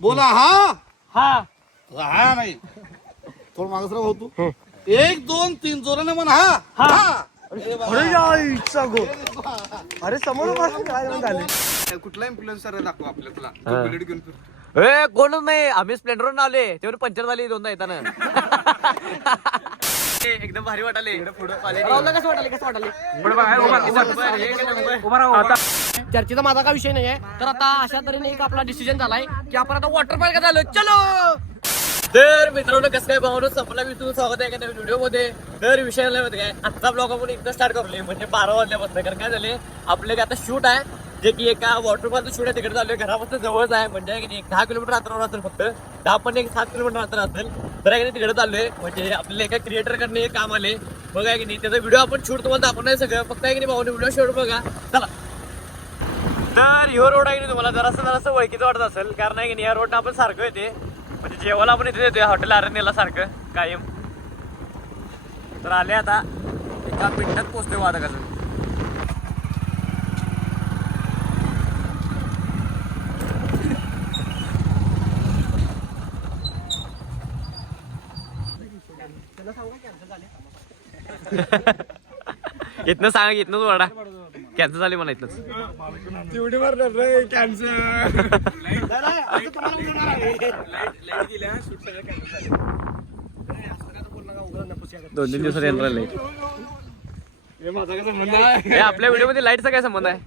बोला हा? हा. हा नाही. थोडं मागस राह तू एक दोन तीन जोराने म्हणा हा. अरे गो. अरे समोर बस काय झाले? कुठला इन्फ्लुएन्सर दाखव आपल्या तुला. तो बुलेट घेऊन फिरतो. ए कोणच नाही आम्ही स्प्लेंडर आले तेवढे पंचर झाली दोनदा येताना. एकदम भारी वाटाले. राहुलला कसं वाटाले कसं वाटाले? चर्चेचा माझा काय विषय नाहीये. तर आता अशा तऱ्हेने एक आपला डिसिजन झालाय की आपण आता वॉटर पार्क झालो चलो! तर मित्रांनो कसं काय भावनो? संपला मी तुझं स्वागत आहे का नवीन व्हिडिओमध्ये तर विषय काय आजचा ब्लॉग आपण एकदा स्टार्ट करलोय म्हणजे बारा वाजल्यापासून. कारण काय झाले आपले काय आता शूट आहे. जे की एका वॉटर पार्कचं शूट आहे तिकडे चालू आहे घरापासून जवळच आहे. म्हणजे की नाही, एक दहा किलोमीटर अंतरावर असेल फक्त. दहा पण एक सात किलोमीटर अंतर असेल तर आहे की नाही आहे म्हणजे आपल्याला एका क्रिएटरकडनं एक काम आले बघा आहे की नाही त्याचा व्हिडिओ आपण शूट तुम्हाला दाखवणार सगळं. फक्त आहे की नाही भाऊ व्हिडिओ शूट बघा. चला. तर ह्यो रोड आहे की तुम्हाला जरासं जरासं ओळखीचं वाटत असेल. कारण आहे की नाही या रोडनं आपण सारखं येते म्हणजे जेवायला आपण इथे येतोय हॉटेल आरण्याला सारखं कायम. तर आले आता एका मिनिटात पोचतोय वादकाचं इथनं सांगा की इथनंच वरडा कॅन्सल झाली मला इथनंच. दोन तीन दिवसात येणार लाइट हे आपल्या व्हिडिओमध्ये लाईटचा काय संबंध आहे?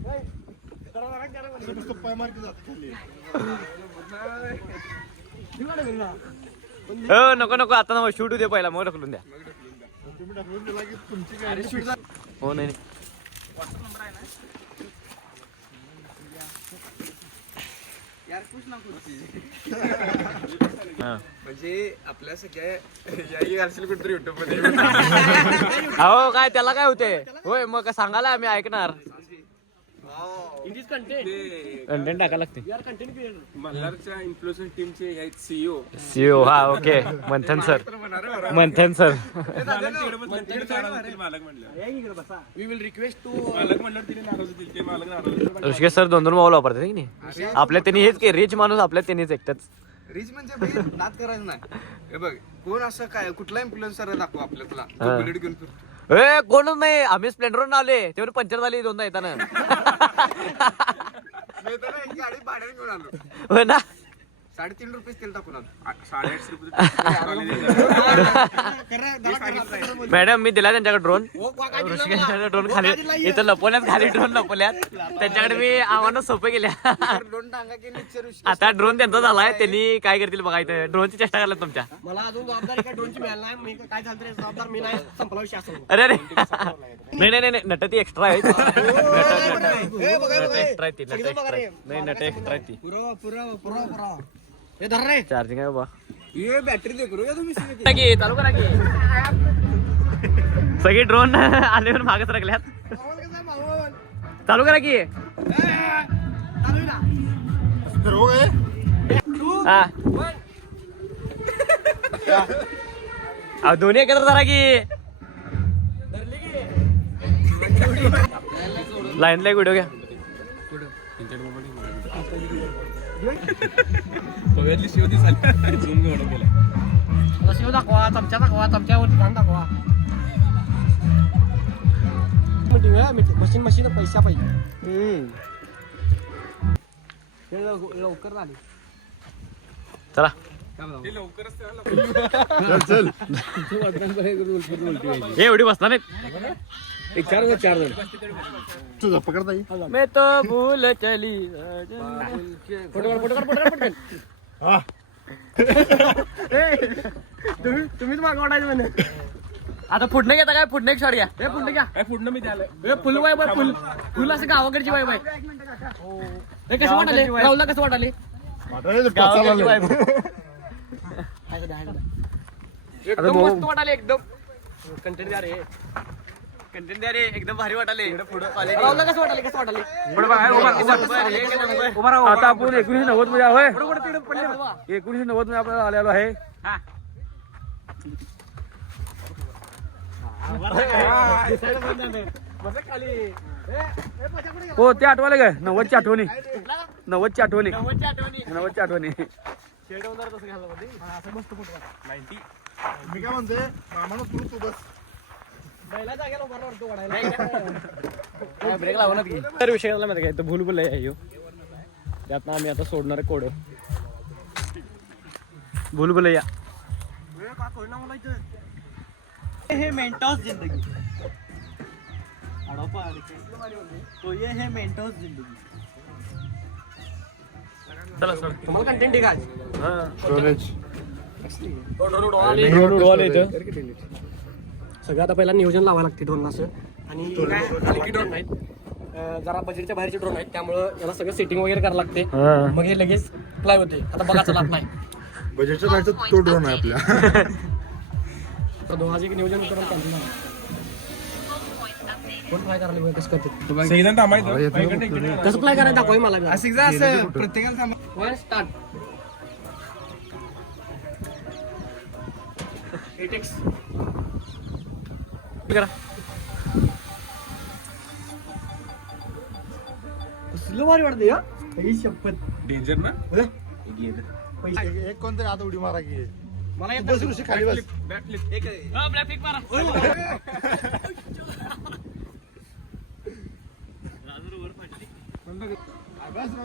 हो नको नको. आता ना शूट दे पहिला. मग ढकलून द्या. हो नाही म्हणजे आपल्या सगळ्या याही कुठतरी युट्यूबमध्ये अहो काय त्याला काय होते होय मग सांगायला आम्ही ऐकणार. कंटेंट टाका लागते. मल्हारच्या इन्फ्लुएन्सर टीमचे आहेत सीईओ सीओ हा okay Manthan sir. Manthan sir. We will request to Rishikesh sir दोन दोन मोबाईल वापरतात की नाही? आपल्या त्यांनी हेच की रिच माणूस आपल्या त्यांनीच एकटाच. रिच म्हणजे भाई नाद करायचं नाही. हे बघ कोण असं काय कुठला इन्फ्लुएन्सर दाखव आपल्या तुला तो हा. बुलेट घेऊन फिरतो ए कोणच नाही? आम्ही स्प्लेंडर आले तेवढे पंचर झाली दोनदा येताना. मी तर एक गाडी भाड्याने घेऊन आलो. हो ना? साडेतीन रुपये तेल टाकून आलो. साडेआठशे रुपये मॅडम मी दिला त्यांच्याकडे ड्रोन ऋषिकेशकडे ड्रोन खाली इथं लपवल्यात खाली ड्रोन लपवल्यात. त्यांच्याकडे मी आव्हानं सोपे केल्या. दोन टांगा आता ड्रोन त्यांचा झालाय त्यांनी काय करतील बघा इथं. ड्रोनची चेष्टा करल्यात तुमच्या. मला अजून जबाबदारी काय ड्रोनची मिळाली नाही. मी काय झालं तरी जबाबदार मी नाही. संपला विषय असं. अरे अरे. नाही नाही नाही नट ती एक्स्ट्रा आहे नट एक्स्ट्रा आहे ती नट एक्स्ट्रा नाही नट एक्स्ट्रा आहे ती. हे धर रे चार्जिंग आहे बाबा। ये बॅटरी दे करू या तुम्ही की, चालू करा की। सगळे ड्रोन आल्यावर मागच लागल्यात चालू करा की? हा अहो, दोन्ही एकत्र धरा की. लाईनला एक व्हिडिओ घ्या. मला शिव दाखवा चमचा दाखवा चमच्यावर ठिकाण दाखवा. मीटिंग आहे मीटिंग. मशीन मशीन पैसा पाहिजे. हे लव- लवकर झाली. चला. चल हे एवढी बसणार एक चार चार जण तुझा पकडता येईल मैं तो भूल चली फोटो फोटो फोटो. हा ए, तुम्ही तुम्हीच मागं वाटायचं म्हणे आता पुढनं घेता काय पुढनं एक शॉट घ्या हे फुल घ्या पुढलं मी द्यायला हे फुल वाय बाय फुल फुल असं गावाकडची बाय हे कसं वाटाले राहुलला कसं वाटाले गावाकडची. आलं. एकदम मस्त वाटाले एकदम कंटेंट द्या रे कंटेंट द्या रे एकदम भारी वाटाले. राहुलला कसं वाटाले कसं वाटाले? आता आपण एकोणीशे नव्वदमध्ये आहे एकोणीशे नव्वदमध्ये आपल्याला आलेलो आहे. हो. ते आठवायला काय नव्वदची आठवणी. नव्वदची आठवणी. नव्वदची आठवणी. मी काय म्हणते मामानं तू तू बस बैला जागेला उभा राहतो वाढायला ब्रेक लावणार की तर विषय झाला माहिती काय तर भूल भुल आहे ह्यो. त्यातनं आम्ही आता सोडणार आहे कोड. भूल भुलैया हे मेंटॉस जिंदगी. तो ये है मेंटॉस जिंदगी. चला सर. तुम्हाला कंटेंट आहे स्टोरेज सगळं आता पहिला नियोजन लावायला लागते ड्रोनला असं. आणि काय ड्रोन नाहीत. अं, जरा बजेटच्या बाहेरचे ड्रोन आहेत त्यामुळं याला सगळं सेटिंग वगैरे करायला लागते. मग हे लगेच फ्लाय होते. आता बघा चला नाही बजेटच्या बाहेरचा तो ड्रोन आहे आपल्या. तर दोघांचे एक नियोजन करून cancel झालं. कोण फ्लाय करायला बघा कसं करते कसं फ्लाय करायला दाखवा मला बी. असं एकदा असं प्रत्येकाला थांबा. कसलं भारी वाटते हा ही शपथ डेंजर ना एक कोणतरी आता उडी मारा की मला तू बस ऋषी खाली बस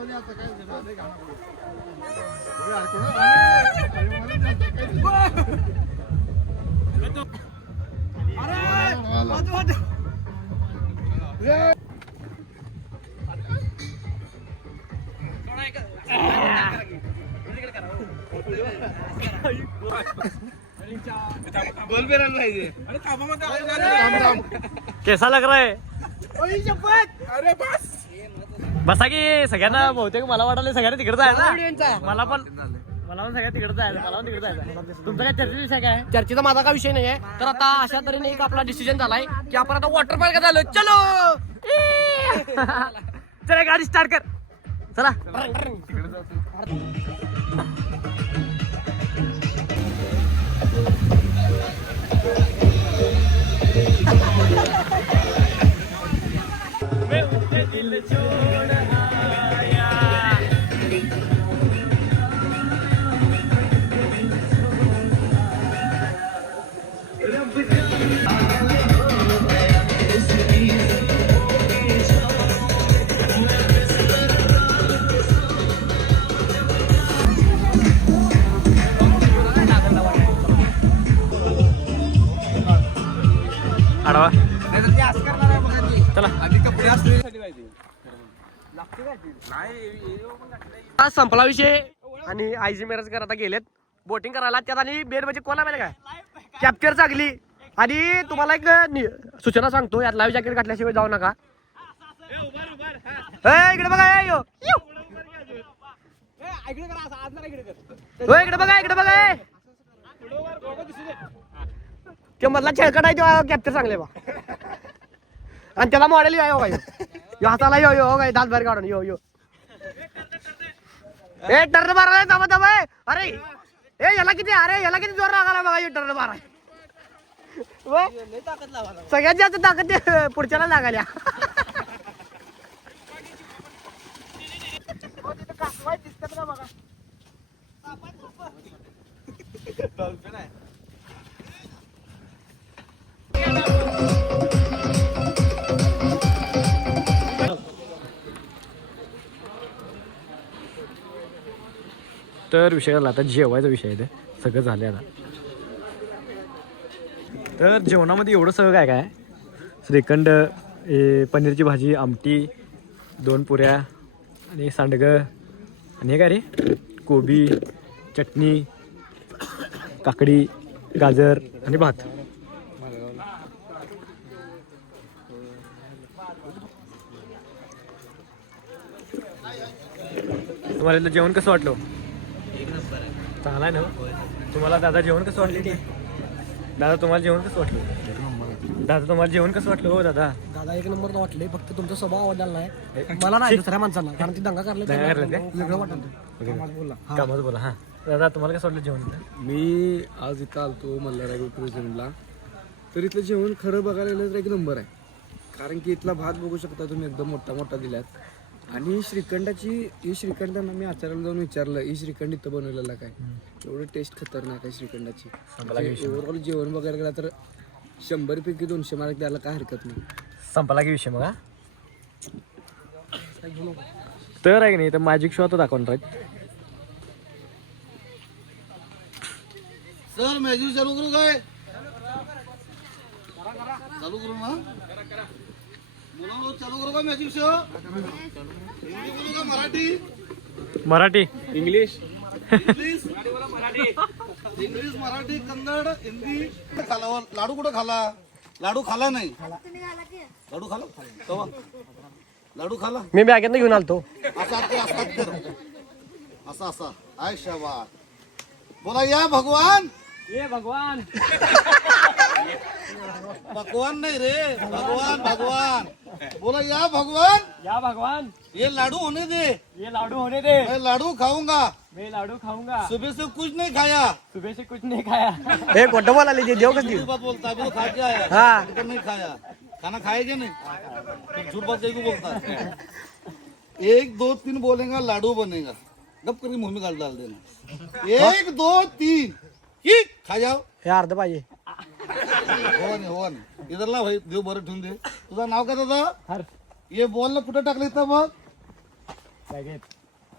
दे आता काय काही- कैसा लग रहा है? बसा. की सगळ्यांना बहुतेक मला वाटलं सगळ्यांना तिकडे जायचं मला पण मला पण सगळ्या तिकडे जायचं मला पण तिकडे जायचं तुमचा काय चर्चेचा विषय काय? चर्चेचा माझा काय विषय नाहीये. तर आता अशा तऱ्हेने एक आपला डिसिजन झालाय की आपण आता वॉटर पार्क झालो चलो! चला गाडी स्टार्ट कर. चला. the joy. आज संपला विषय आणि आयजी मिरजकर आता गेलेत बोटिंग करायला त्यात आणि बेड म्हणजे कोणा माहिती काय कॅप्चर चांगली आणि तुम्हाला एक नि- सूचना सांगतो यात लाईव्ह जॅकेट घातल्याशिवाय जाऊ नका ए, इकडे बघा ए, यो. यो. ओ, इकडे बघा इकडे बघा ए. ते मधला छेळकट आहे तो कॅप्चर चांगले बा आणि त्याला मॉडेल आहे हो यो हाताला यो यो हो काय दात बाहेर काढून यो यो. ए टर्न मारा थांबा ए. अरे ए याला किती अरे याला किती जोर लागायला बघा यो टर्न मारा. व? सगळ्यात जास्त ताकद पुढच्याला लागायला. तर विषय झाला. आता जेवायचा विषय आहे ते. सगळं झालं आता. तर जेवणामध्ये एवढं सगळं काय काय? श्रीखंड ए, पनीरची भाजी आमटी दोन पुऱ्या आणि सांडगं. आणि हे काय रे? कोबी चटणी काकडी गाजर आणि भात. तुम्हाला जेवण कसं वाटलं? चांगला आहे ना तुम्हाला दादा जेवण कसं वाटलं दादा तुम्हाला जेवण कसं वाटलं? दादा तुम्हाला जेवण कसं वाटलं हो दादा? दादा एक नंबर वाटले फक्त तुमचा स्वभाव आवडला नाही. मला नाही दुसऱ्या माणसांना कारण ती दंगा करले? वेगळं वाटत बोलला कामाचं बोला. हां. दादा तुम्हाला कसं वाटलं जेवण? मी आज इथं आलतो मल्हारराव टुरिझमला तर इथलं जेवण खरं बघायला गेलं तर एक नंबर आहे. कारण की इथला भात बघू शकता तुम्ही एकदम मोठा मोठा दिलात. आणि श्रीखंडाची ही श्रीखंडांना मी आचार्याला जाऊन विचारलं ही श्रीखंड इथं बनवलेला काय? एवढं टेस्ट खतरनाक आहे श्रीखंडाची. ओव्हरऑल जेवण बघायला गेला तर शंभर पैकी दोनशे मार्क द्यायला काय हरकत नाही. संपला की विषय मग? तर आहे की नाही तर मॅजिक शो आता दाखवणार आहेत. सर मॅजिक चालू करू काय? चालू करू ना मुलांनो चालू करू का मॅजिक शो हिंदी बोलू का Marathi. Marathi English. English. English Marathi Kannada Hindi. खाला वर. लाडू कुठं खाला? लाडू खाला नाही. लाडू खाला? कवा? लाडू खाला? मी बॅगेत घेऊन आलतो. असा ते असा कर असा. असा आय शाबा बोला या भगवान. ये भगवान. भगवान नहीं रे भगवान भगवान। बोला या भगवान या भगवान ये लाडू होने दे। ये लाडू होने दे। मैं लाडू खाऊँगा। मैं लाडू खाऊँगा। सुबह से कुछ नहीं खाया। सुबह से कुछ नहीं खाया। हे खोटं बोलायला जे देव झूठ बात बोलता तो खा के आया। हाँ। तो नहीं खाया। खाना खाएगा नहीं। झूठ बात को बोलता है? एक दो तीन बोलेगा लाडू बनेगा। गप करके मुँह में गाल डाल देना। एक दो तीन। की खा जाओ। हे अर्ध हो नाही हो नाही इधर ला भाई देव बरं ठेवून दे. तुझं नाव काय दादा? हर ये बॉल ना कुठं टाकलं इथं बघ बॅगेत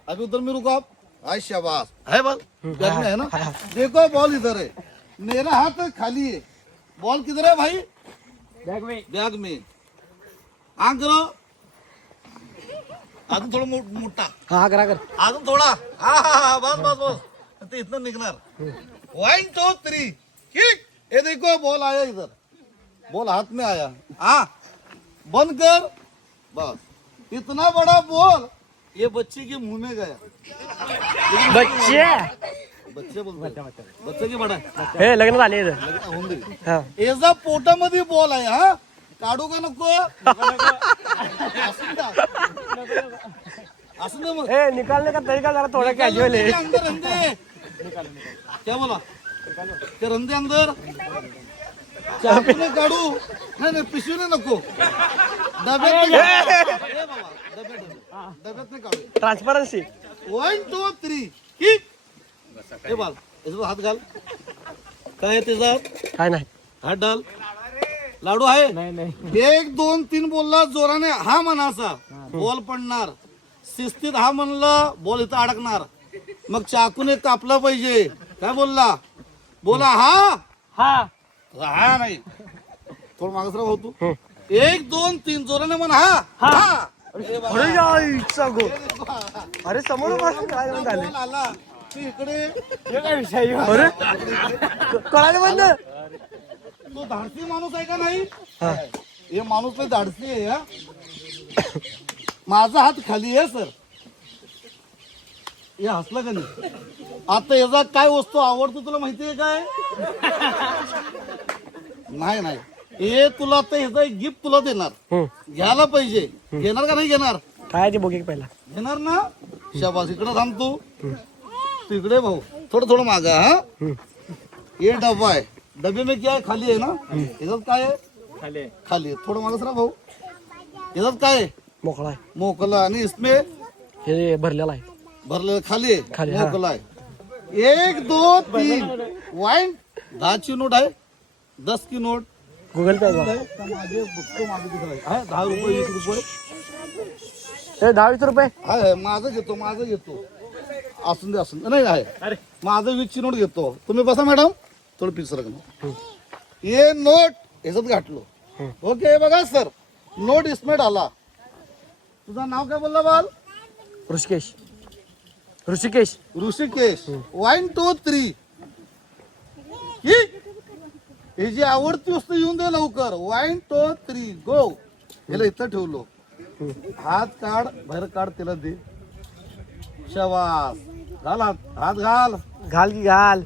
अभी उधर में रुको आप. आई शाबाश है बॉल. में है ना? देखो बॉल इधर है. मेरा हाथ खाली है. बॉल किधर है भाई? बॅग में. बैग में. आंख करो. अजून थोडं मोठा हा करा कर अजून थोडा. हा हा हा बस बस बस. ते इथनं निघणार वन टू थ्री किक ये देखो बॉल आया इधर। बॉल हाथ में आया। हाँ बंद कर। बस। इतना बड़ा बॉल ये बच्चे के मुंह में गया। बच्चे? बच्चे बोलते बच्चे की बडा हे। लग्न झाले हा। याचा पोटामध्ये बॉल आहे हा? काढू का नको. असून दे मग हे निकालने का तरीका जरा थोडा कॅज्युअल आहे. क्या बोला? ते रंदे अंदर. चाकूने काढू. नाही नाही पिशवीने नको. डब्यात डब्यात नाही. काढू. Transparency one two three kick हे बाल याच्यात हात घाल. काय आहे त्याच्यात काय नाही. हात डाल लाडू आहे? नाही नाही. एक दोन तीन बोलला जोराने हा म्हणासा बॉल पडणार. शिस्तीत हा म्हणला बॉल इथं अडकणार. मग चाकूने कापला पाहिजे. काय बोलला? बोला हा? हा. हा नाही. थोडं मागस राहा तू एक दोन तीन जोराने म्हणा हा. हा. हे. अरे यायचा गो. अरे समोर बसून काय बॉल आला. इकडे. अरे. कळालं बंद तो धाडसी माणूस आहे का नाही? हे. माणूस नाही धाडसी आहे हा. माझा हात खाली आहे सर. हे हसलं का नाही? आता याचा काय वस्तू आवडतो तुला माहिती आहे काय? नाही नाही. हे तुला आता ह्याचा एक गिफ्ट तुला देणार. घ्यायला पाहिजे. घेणार का नाही घेणार? काय ते बघे पहिला. घेणार ना? शाबास इकडे थांब तू. तू इकडे भाऊ. थोडं थोडं मागा हा? ये डब्बा आहे. डब्बे में क्या है? खाली है ना? याच्यात काय आहे? खाली खाली आहे. थोडं मागच राहा भाऊ. याच्यात काय आहे? मोकळा आहे. मोकला आणि इसमें हे भरलेला आहे. भरलेलं खाली. आहे खाली, हा. मोकला आहे. एक दो तीन. वाईन दहाची नोट आहे. दस की नोट. गुगल पे आहे माझे बघतो माझं किती आहे. आहे, दहा रुपये वीस रुपये. हे दहा वीस रुपये. आहे, माझं घेतो माझं घेतो. असून दे असून दे. नाही आहे. माझं वीसची नोट घेतो. तुम्ही बसा मॅडम. थोडं पीस रकम हे नोट ह्याच्यात घातलो. ओके बघा सर. नोट इसमेट आला. तुझं नाव काय बोलला बाल? Rishikesh. Rishikesh. Rishikesh. One two three ही? ही जी आवडती वस्तू येऊन दे लवकर. वन टू थ्री गो याला इथं ठेवलो. हात काढ बाहेर काढ त्याला दे. शवास घाल हात. हात घाल. घाल की घाल.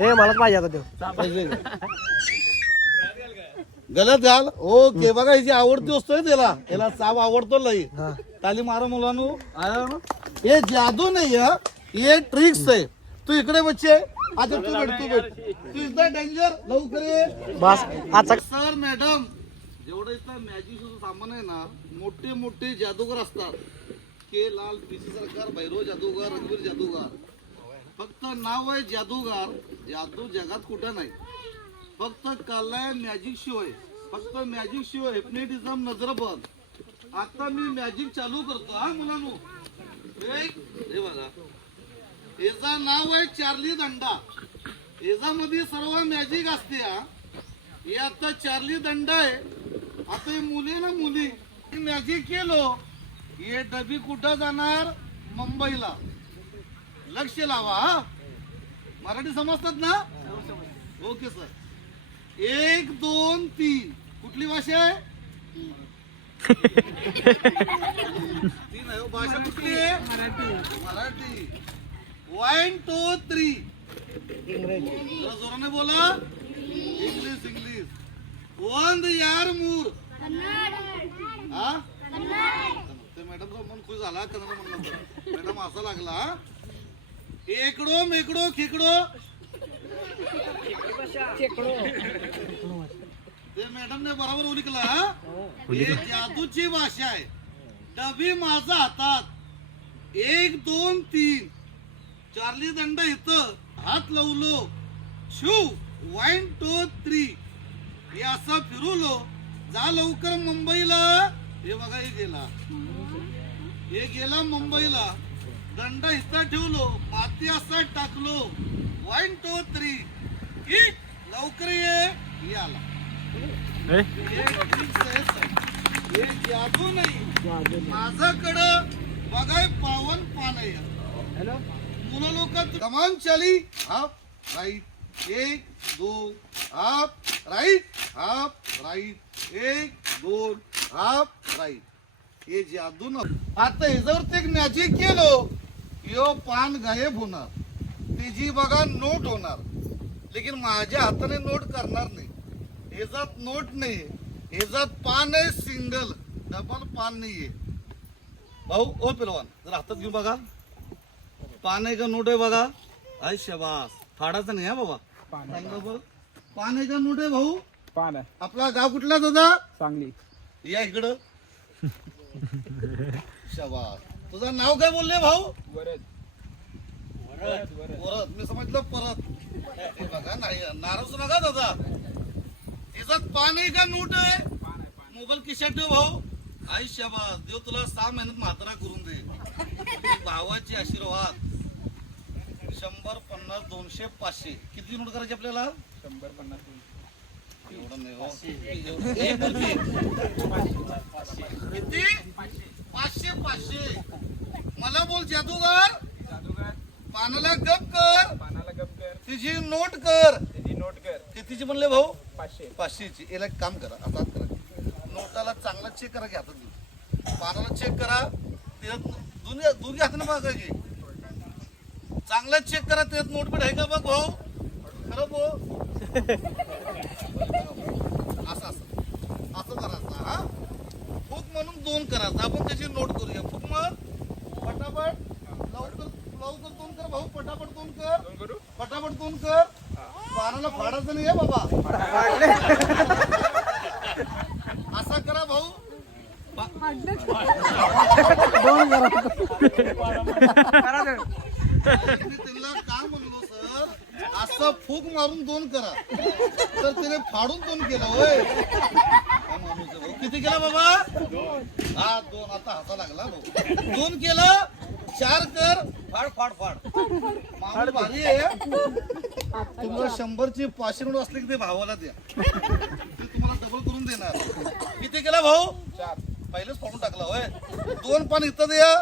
हे मलाच पाहिजे आता तो. पाहिजे. गलत घाल. ओके बघा ही जी आवडती वस्तू आहे त्याला. याला चाव आवडतो लई. हा. ताली मारा मुलांनो. आया ना? ये जादू नहीं है. ये ट्रिक्स है तू इकडे बच्चे अच्छा तू बैठ तू बैठ तू इथं डेंजर लवकर ये. बस सर मॅडम जेवढं इथं मॅजिक सामान आहे ना मोठे मोठे जादूगर असतात. के लाल पीसी सरकार भैरव जादूगार रघुवीर जादूगार. फक्त नाव आहे जादूगार. जादू जगात कुठं नाही. फक्त कला आहे मॅजिक शो आहे फक्त मॅजिक शो हिप्नेटिझम नजरबंद आता मी मॅजिक चालू करतो हा मुलांनो. एक, हे बघा. याचा नाव आहे चार्ली दंडा. याच्यामध्ये सर्व मॅजिक असते हा. हे आता चार्ली दंड आहे. आता हे मुली ना मुली. मॅजिक केलो हे डबी कुठं जाणार? मुंबईला. लक्ष लावा हा. मराठी समजतात ना? Okay sir. एक दोन तीन. कुठली भाषा आहे? वन टू थ्री जोराने बोला इंग्लिश इंग्लिश वन यार मूर हा ते मॅडम मन खुश झाला कन्नड म्हणलं मॅडम असा लागला एकडो मेकडो खेकडो. ते मॅडम ने बरोबर उलिकला हा? हे. जादूची भाषा आहे. डबी माझा हातात. एक दोन तीन. चार्ली दंड इथं हात लावलो. शू वन टू थ्री हे असं फिरवलो. जा लवकर मुंबईला. हे बघा हे गेला. हे गेला मुंबईला. दंड इथं ठेवलो. माती असं टाकलो. वन टू थ्री लवकर ये. आला. जादू नाही माझ्याकडं बघाय पावन पान मुलं लोक कमान चाली. Half right. एक दोन. Half right. Half right. एक दोन. Half right. हे जादू न आता ह्याच्यावर ते मॅजिक केलो. यो पान गायब होणार. तिची बघा नोट होणार. लेकिन माझ्या हाताने नोट करणार नाही. ह्याच्यात नोट नाही ह्याच्यात पान आहे सिंगल. डबल पान नाहीये. भाऊ ओ पेलवान जर हातात घेऊन बघा. पान आहे का नोट आहे बघा? आय शबास. फाडाचं नाही हा बाबा. सांगा बरं. पान आहे का नोट आहे भाऊ? पान आहे. आपला गाव कुठला दादा? चांगली या इकडं. शबास. तुझं नाव काय बोलले भाऊ? वरद. परत मी समजलं परत. हे बघा नाही नाराज नका दादा. त्याच्यात पान आहे का नोट आहे? मोबाईल खिशात ठेव भाऊ. आई शाबास देव तुला सहा महिन्यात म्हातारा करून दे. भावाचे आशीर्वाद. शंभर पन्नास दोनशे पाचशे. किती नोट करायची आपल्याला? शंभर पन्नास एवढं नाही हो. किती? पाचशे पाचशे. मला बोल जादूगार. जादूगार. पानाला गप कर. पानाला गप कर. तिची नोट कर. कितीची म्हणले भाऊ? पाचशे. पाचशेची. याला एक काम करा आता हात करा. नोटाला चांगला चेक करा की हातात घेऊन. पानाला चेक करा त्याच्यात दोन्ही दोन्ही हाताने बघा की. चांगला चेक करा त्याच्यात नोट बीट आहे का बघ भाऊ? खरं भाऊ? असं असं. असं करायचं हा? फूक म्हणून दोन करायचं. आपण त्याची नोट करूया. फूक मग पटापट लवकर लवकर दोन कर भाऊ. पटापट दोन कर. दोन करू? पटापट दोन कर. पानाला फाडायचं नाही आहे बाबा. असा करा भाऊ. तिला काय म्हणलो सर? असं फूक मारून दोन करा. तर तिने फाडून दोन केलं होय. किती केला बाबा? हा दोन. आता हाता लागला भाऊ. दोन केलं चार कर. फाड फाड फाड. भारी आहे. तुम्हाला शंभरची पाचशे नोट असले की ते भावाला द्या. ते तुम्हाला डबल करून देणार. किती केला भाऊ? पहिलेच फाडून टाकला होय? दोन पान इथं द्या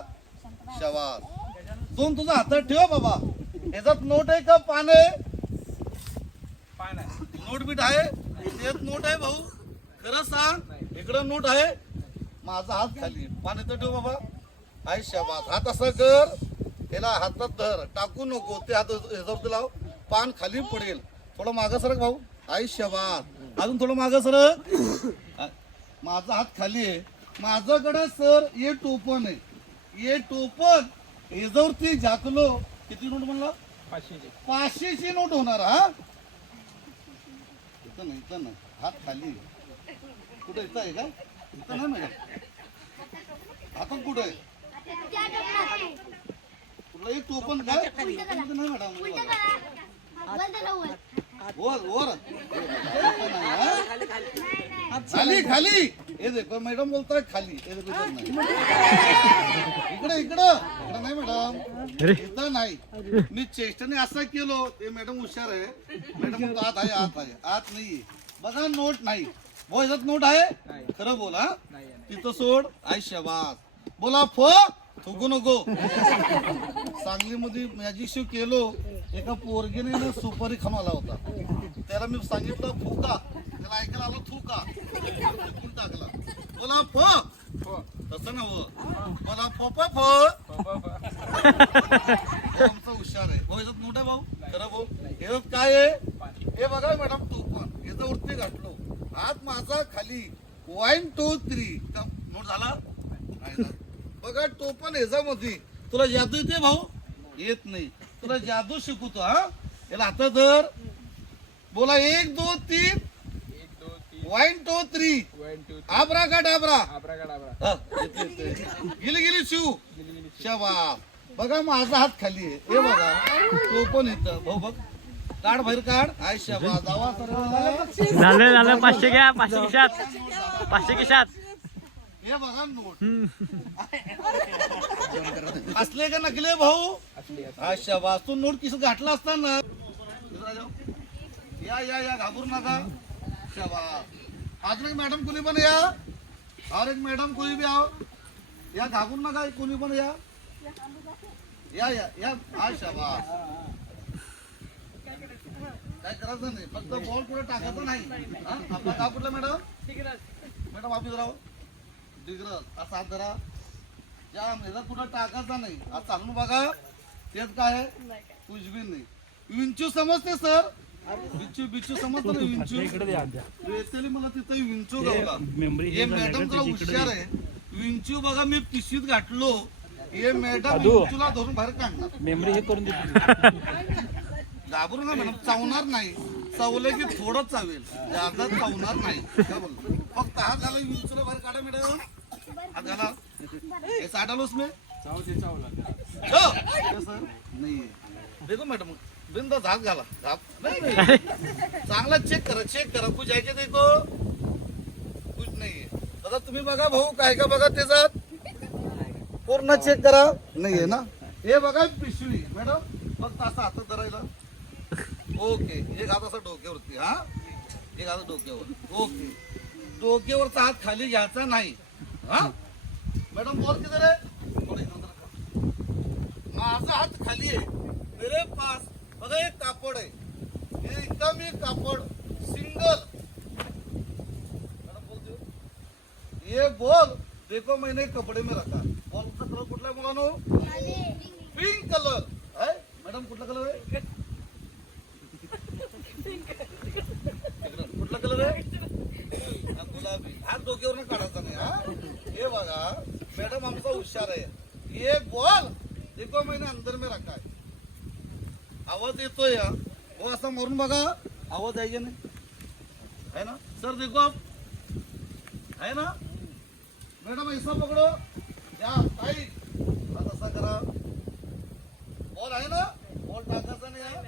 शवास. दोन तुझा हातात ठेव बाबा. ह्याच्यात नोट आहे का पान आहे? पान आहे. नोट बीट आहे? त्यात नोट आहे भाऊ. खरं सांग इकडं नोट आहे. माझा हात खाली. पान इथं ठेव बाबा. आहे शबास हात असा कर. त्याला हातात धर. टाकू नको. ते हात लाव. पान खाली पडेल. थोडं मागं सरक भाऊ. आई शबास अजून थोडं मागं सरक. आ- माझा हात खाली आहे. माझ्याकडे सर ये टोपण आहे. ये टोपण ह्याच्यावरती झाकलो. किती नोट म्हणला? पाचशेचे. पाचशेची नोट होणार हा? इथं नाही इथं नाही. हात खाली कुठे इथं आहे का? इथं नाही मॅडम हातात कुठं आहे? कुठलं एक टोपण का इथं नाही मॅडम. वर वर. खाली खाली. हे देखो मॅडम बोलताय खाली. हे देखो नाही. इकडे इकडं. इकडं नाही मॅडम. इथं नाही. मी चेष्टाने असं केलो ते मॅडम हुशार आहे. मॅडम म्हणतो आत आहे आत आहे. आत नाहीये. बघा नोट नाही. हो याच्यात नोट आहे? खरं बोला. तिथं सोड. आय शबास. बोला फो. थुकू नको. सांगलीमध्ये मॅजिक केलो. एका पोरगीने सुपारी खमाला होता. त्याला मी सांगितलं फुका. त्याला ऐकायला आलं थुका फुकून टाकला. बोला फ. तसं नव हो. बोला फो फ आमचा हुशार आहे. भाऊ याच्यात मोठा भाऊ? खरं भाऊ? याच्यात काय आहे. हे बघा मॅडम तू पण. याचा वरती घातलो. हात माझा खाली. वन टू थ्री नोट झाला? नाही बघा टोपन ह्याच्यामध्ये. तुला जादू येते भाऊ? येत नाही. तुला जादू शिकवतो हा? याला आता धर. बोला एक दोन तीन. वन टू थ्री आबरा का डाबरा हा, येते, येते. गेली गेली शिव. शाबास. बघा माझा हात खाली आहे. हे बघा. तो पण इथं. भाऊ बघ. काढ बाहेर काढ. आय शाबास. जावा सर्व झालं झालं. पाचशे घ्या. पाचशे खिशात. पाचशे खिशात. हे बघा नोट. असले का नकले भाऊ? अच्छा तू नोट किस घातला असता ना. या या या घाबरू नका. शाबास अजून एक मॅडम कोणी पण या. और एक मॅडम कोणी बी आओ या घाबरू नका कोणी पण या. या या या. हा शाबास काय करायचं नाही. फक्त बॉल कुठे टाकायचा नाही. हा? आपला गाव कुठला मॅडम? मॅडम ऑफिस राव डिग्रज असा हात धरा. ज्या मेला कुठं टाकायचा नाही. आज चालून बघा. तेच काय आहे? कुछ भी नाही. विंचू समजते सर? बिच्चू बिच्चू समजतं ना विंचू? वेचली मला तिथं विंचू गावला. हे मॅडम जरा हुशार आहे. विंचू बघा मी पिशवीत घातलो. हे मॅडम विंचूला धरून बाहेर काढणार. मेमरी हे करून देतो घाबरू ना मॅडम चावणार नाही. चावलं की थोडं चावेल. जादा चावणार नाही. काय बोलतो? फक्त हात घाला विंचूला बाहेर काढा मॅडम हात घाला. हे साठालोस मी हो. हे सर नाही देखो मॅडम बिंदास हात घाला. घाब नाही नाही. चांगला चेक करा चेक करा. कुछ आहे का देखो? कुछ नाही दादा तुम्ही बघा भाऊ काय का बघा त्याच्यात पूर्ण चेक करा. नाहीये ना? हे बघा पिशवी. मॅडम फक्त असं हातात धरायला. ओके. एक हात असा डोक्यावरती हा? एक हात डोक्यावर. ओके. डोक्यावरचा हात खाली घ्यायचा नाही. हा? मॅडम बॉल किती रे माझा हात खाली आहे. मेरे पास बघा एक कापड आहे. हे एकदम एक कापड. सिंगल. ये बोल. देखो मैंने कपडे में रखा. बॉलचा कलर कुठला आहे मुलानो? पिंक कलर आहे मॅडम कुठला कलर आहे? कुठला कलर आहे? गुलाबी. हात डोक्यावर काढायचा नाही हा? हे बघा. मॅडम आमचा हुशार आहे ये बॉल देखो मैंने अंदर में रखा है। आवाज येतोय या हो असा मारून बघा आवाज आहे नाही? है ना? सर देखो आप। है ना? मैडम ऐसा पकड़ो। या टाइट तसा करा। बॉल आहे ना? बॉल टाकायचा नाही हा?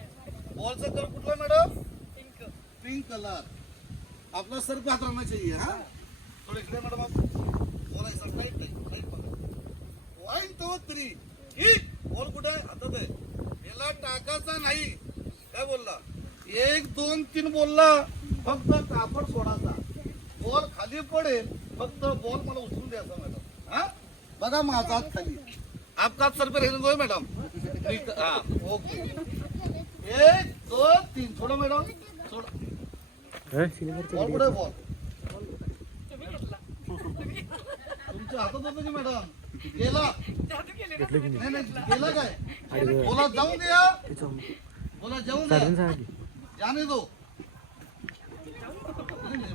बॉलचा कलर कुठला मॅडम? पिंक. Pink colour. अपना सर पे हाथ रखना चाहिए हाँ? थोड़े इकडे मैडम आप बॉल ऐसा टाइट नाही टाइट पकड one two three hit ball कुठे? आहे हातात आहे. याला टाकायचा नाही. काय बोलला? एक दोन तीन बोलला फक्त कापड सोडायचा. बॉल खाली पडेल फक्त बॉल मला उचलून द्यायचा मॅडम हा? बघा माझा हात खाली. आपका सर पे रहने दो मैडम ठीक हा ओके. एक दोन तीन. थोडं मॅडम थोडं बॉल कुठे बॉल तुमच्या हातात होतं की मॅडम? गेला? नाही? नाही गेला काय? बोला जाऊन द्या बोला जाऊन द्या जाने दो.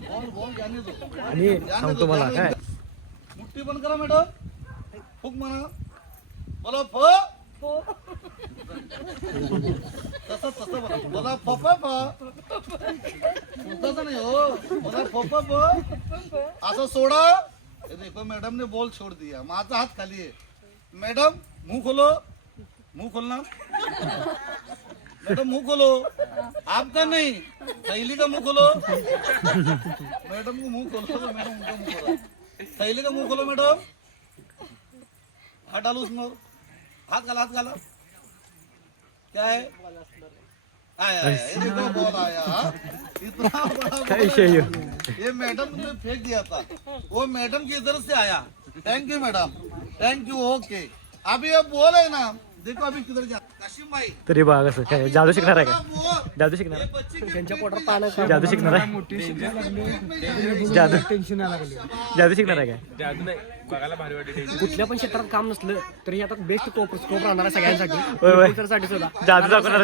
बॉल बॉल जाने दो. आणि सांगतो मला काय. मुठ्ठी बंद करा मॅडम. फुक म्हणा बोला फ. तसं तसं बघा. बोला फ फ नाही हो. बोला फ फ. असं सोडा. देखो, मैडम ने बॉल छोड़ दिया। माझा हात खाली आहे मैडम, मुँह खोलो। मुँह खोलना। मैडम, मुँह खोलो। आपका नहीं थैली का मुँह खोलो। मैडम को मुँह खोलो, मैडम उनका मुँह खोलो। थैली का मुँह खोलो, मैडम। हाथ डालो उसमें। हाथ गाला हाथ गाला क्या है? आया आया ये बॉल आया। हाँ? इतना बड़ा ये मैडम ने फेंक दिया था वो मैडम की इधर से आया. Thank you madam thank you okay अभी ये बॉल है ना. देखो अभी किधर जा काशिम भाई तरी बघा काय. जादू शिकणार आहे बॉल. जादू शिकणार के त्यांच्या पोटात पाण्यात जादू शिकणार आहे. मोठी शिकायला लागली. जादू टेन्शन यायला लागले जादू शिकणार आहे काय? कुठल्या पण क्षेत्रात काम नसलं तरी आता बेस्ट स्कोप स्कोप राहणार आहे सगळ्यांसाठी. साठी सुद्धा. जादू दाखवणार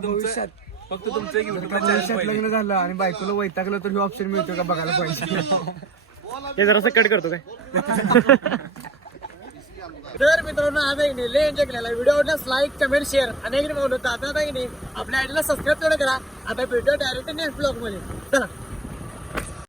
भविष्यात फक्त तुमचं एक भविष्यात लग्न झालं आणि बायकोला वैतागलं तर हे ऑप्शन मिळतो का बघायला पाहिजे? हे जरासं कट करतो काय? तर मित्रांनो आज आहे की नाही लय एन्जॉय केलेला व्हिडिओ आवडल्यास लाईक कमेंट शेअर आणि एक म्हणून आता की नाही आपल्या आयडीला सबस्क्राईब करा. आता भेटूया डायरेक्ट नेक्स्ट ब्लॉगमध्ये. चला.